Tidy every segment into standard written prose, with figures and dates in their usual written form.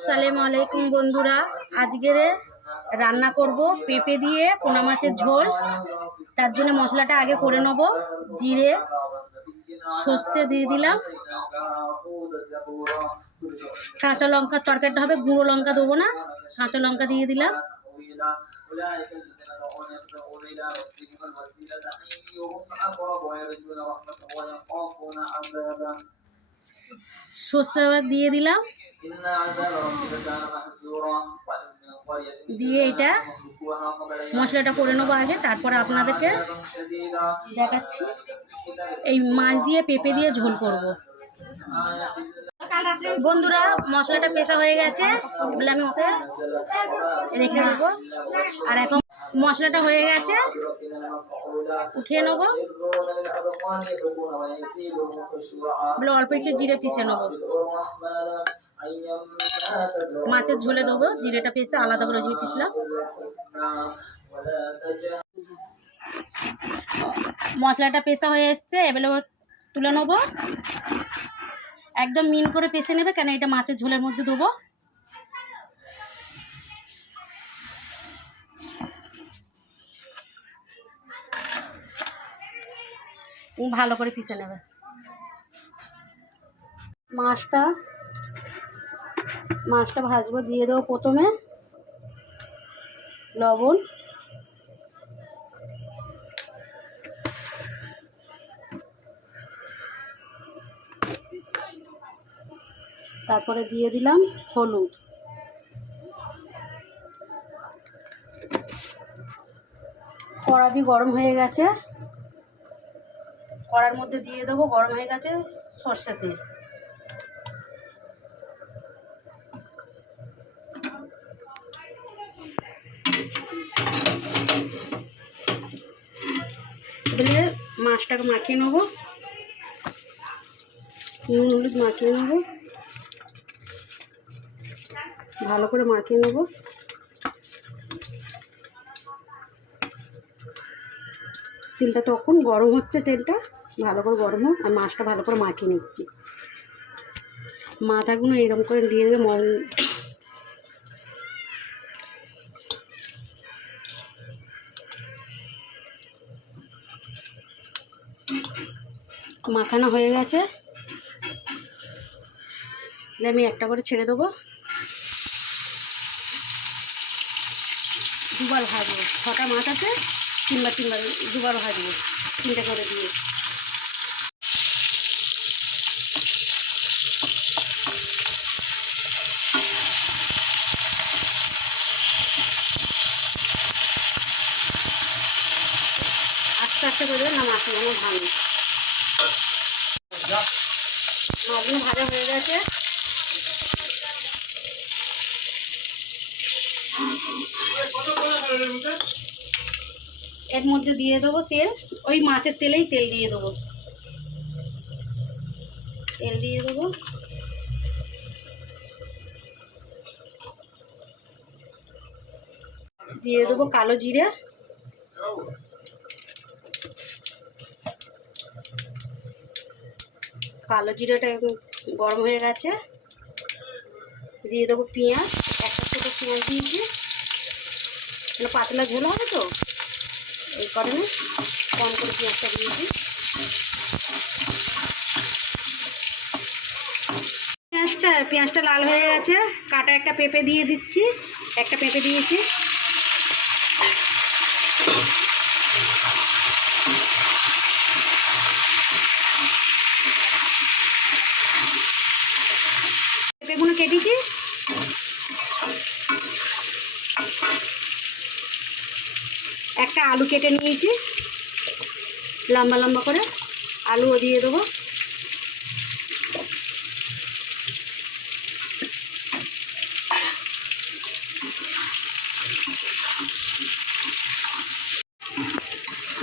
আসসালামু আলাইকুম বন্ধুরা, আজকের রান্না করব পেঁপে দিয়ে পোনা মাছের ঝোল। তার জন্য মশলাটা আগে করে নেব। জিরে সর্ষে দিয়ে দিলাম, কাঁচা লঙ্কা, তরকারিটা হবে গুঁড়ো লঙ্কা দেবো না, কাঁচা লঙ্কা দিয়ে দিলাম, সর্ষে দিয়ে দিলাম, দিয়ে এটা মশলাটা করে নেবো আগে, তারপরে আপনাদেরকে দেখাচ্ছি। এই মাছ দিয়ে পেঁপে দিয়ে ঝোল করব বন্ধুরা। মশলাটা পেশা হয়ে গেছে বলে আমি ওকে রেখে দেবো। আর এখন মশলাটা হয়ে গেছে, উঠিয়ে নেবো বলে অল্প একটু জিরে পিষে নেবো, মাছের ঝোলে দেবো। জিরেটা পিষে আলাদা করে জিরে পিষলাম। মশলাটা পেশা হয়ে এসছে, এবারে তুলে নেবো। একদম মিন করে পেষে নেবে, কেন এটা মাছের ঝোলের মধ্যে দেবো। ভালো করে পিষে নেবে। মাছটা ভাজবো, দিয়ে দেবো প্রথমে লবণ, তারপরে দিয়ে দিলাম হলুদ, কড়াই গরম হয়ে গেছে, কড়ার মধ্যে দিয়ে দেবো, গরম হয়ে গেছে সরষে তেল, এবারে মাছটাকে মাখিয়ে নেবো, নুন হলুদ মাখিয়ে নেবো, ভালো করে মাখিয়ে নেবো। তেলটা তখন গরম হচ্ছে, তেলটা ভালো করে গরম হোক, আর মাছটা ভালো করে মাখিয়ে নিচ্ছি। মাথাগুলো এরকম করে দিয়ে দেবে, মাখানো হয়ে গেছে। আমি একটা করে ছেড়ে দেবো, দুবার ভাজবো। 6টা মাছ আছে, তিনবার দুবার ভাজবো, 3টে করে দিয়ে। আস্তে আস্তে করে দেবেন না, মাছগুলো ভাঙবে। মাছগুলো ভাজা হয়ে গেছে, এর মধ্যে দিয়ে দেবো তেল, ওই মাছের তেলেই তেল দিয়ে দেবো, দিয়ে দেবো কালো জিরে, কালো জিরেটা একদম গরম হয়ে গেছে, দিয়ে দেবো পেঁয়াজ, একটা ছোটো পেঁয়াজ দিয়েছি, পাতলা ঝোল হবে তো এই কারণে কম করে পেঁয়াজটা দিয়েছি। পেঁয়াজটা লাল হয়ে গেছে, কাটা একটা পেঁপে দিয়ে দিচ্ছি, একটা পেঁপে দিয়েছি, পেঁপেগুলো কেটেছি, একটা আলু কেটে নিয়েছি লম্বা লম্বা করে, আলুও দিয়ে দেবো।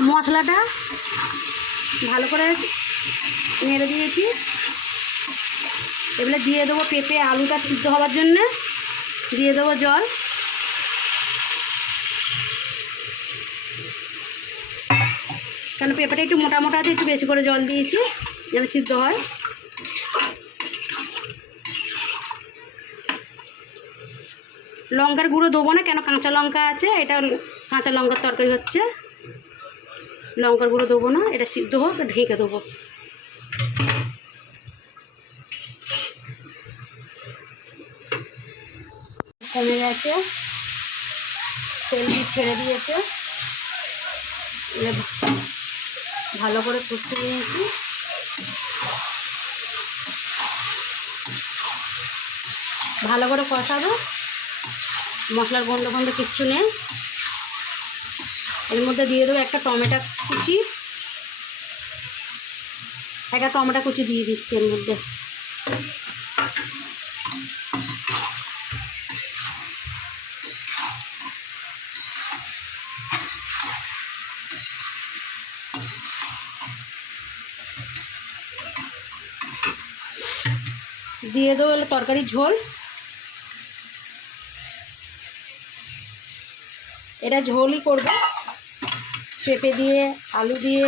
মশলাটা ভালো করে নেড়ে দিয়েছি, এবারে দিয়ে দেবো পেঁপে, আলুটা সিদ্ধ হওয়ার জন্যে দিয়ে দেবো জল, কারণ পেঁপেটা একটু মোটা মোটা আছে, একটু বেশি করে জল দিয়েছি যেন সিদ্ধ হয়। লঙ্কার গুঁড়ো দেবো না, কেন কাঁচা লঙ্কা আছে, এটা কাঁচা লঙ্কার তরকারি হচ্ছে, লঙ্কার গুঁড়ো দেবো না, এটা সিদ্ধ হোক, ঢেকে দেবো। কমে গেছে, তেল দিয়ে ছেড়ে দিয়েছে, ভালো করে কষিয়ে নিয়েছি। ভালো করে কষাবো, মশলার গন্ধ গন্ধ কিচ্ছু নেই। এর মধ্যে দিয়ে দেবো একটা টমেটো কুচি, একটা টমেটো কুচি দিয়ে দিচ্ছি এর মধ্যে। দিয়ে দেবো তরকারির ঝোল। এটা ঝোলই করবে, পেঁপে দিয়ে আলু দিয়ে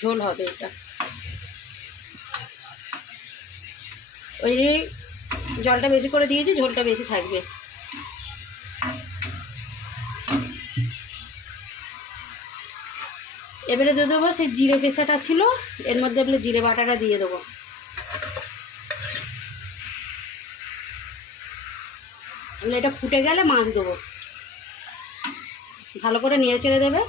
ঝোল হবে এটা। ওই জলটা বেশি করে দিয়েছি, ঝোলটা বেশি থাকবে। এবারে দিয়ে দেবো সেই জিরে পেশাটা ছিল, এর মধ্যে এবারে জিরে বাটাটা দিয়ে দেবো। এবারে এটা ফুটে গেলে মাছ দেবো, ভালো করে নেড়ে চেড়ে দেবে।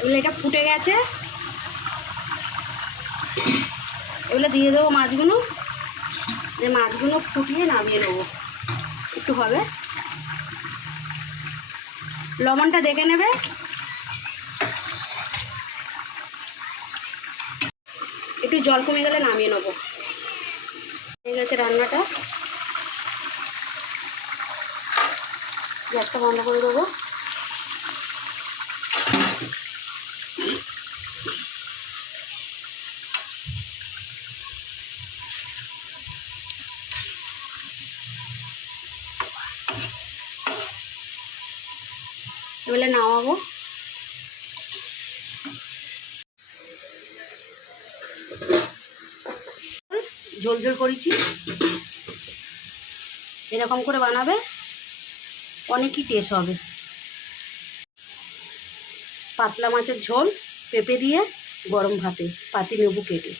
এবারে এটা ফুটে গেছে, এবারে দিয়ে দেবো মাছগুলো। এই মাছগুলো ফুটিয়ে নামিয়ে নেবো, একটু হবে, লবণটা দেখে নেবে। একটু জল কমে গেলে নামিয়ে নেবো। হয়ে গেছে রান্নাটা, গ্যাসটা বন্ধ করে দেবো। এবারে নামাবো। ঝোল ঝোল করেছি, এরকম করে বানাবে, অনেকই টেস্ট হবে। পাতলা মাছের ঝোল পেঁপে দিয়ে গরম ভাতে, পাতি লেবু কেটে।